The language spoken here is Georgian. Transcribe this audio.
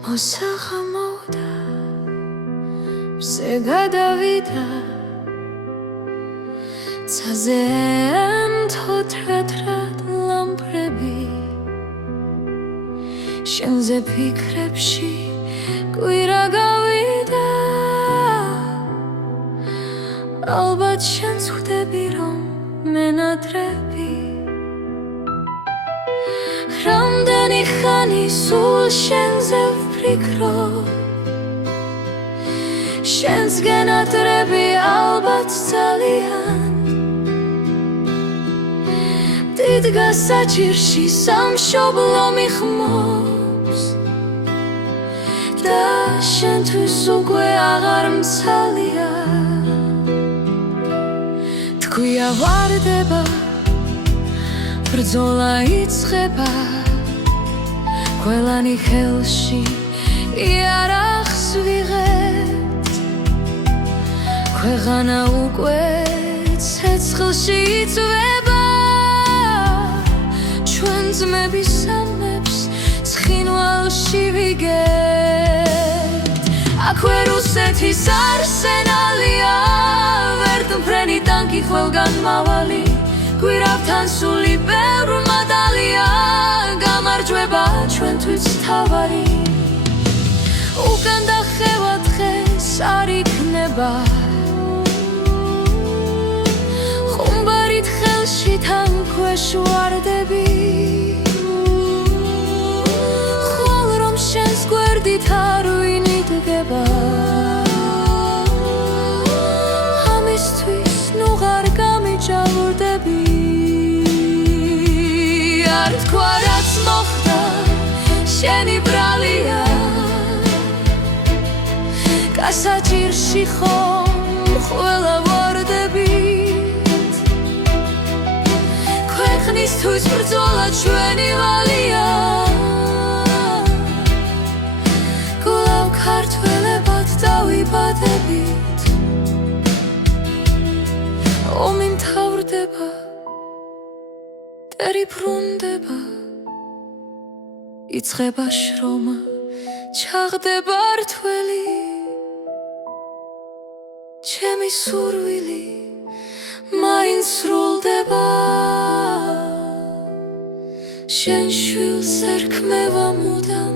მოსაღამოვდა მზე გადავიდა ცაზე თოთრად ლამპრები შენზე ფიქრებში კვირა გავიდა ალბათ შენს ხვდები რომ მენადრები რამდენი ხანი სულ შენზე ვფიქრობ შენს გენადრები ალბათ ძალიან დიდ გასაჭირში სამშობლო მიხმობს და შენთვის უკვე აღარ მცალია თქვია ვარდება ბრძოლა იწყება ყველანი ხელში იარაღს ვიღებთ ქვეყანა უკვე ცეცხლში იწვება ჩვენ ძმების სამებს ცხინვალში ვიგებთ აქვე რუსეთის არსენალია ვერტმფრენი ტანკი ყველგან მავალი გვირავთან სული ბევრ მადალია გამარჯვება ჩვენთვის თავარი უკან და ხევა დღეს არ იქნება ხუმბარით ხელში თან ქვეშ ვარდები ხვალ რომ შენს გვერდით არ ვინიდგება ამისთვის ნუ ღარ გამიჭავრდები არ თქვა რაც მოხდა შენი ბრალია გასაჭირში ხომ ყველა ვარდებით ქვეყნისთვის ბრძოლა ჩვენი ვალია გულავ ქართველებად დავიბადებით ომი მთავრდება ტერი ბრუნდება იწყება შრომა ჩაღდება რთველი ჩემი სურვილი მაინც სრულდება შენ შვილს ერქმევა მუდამ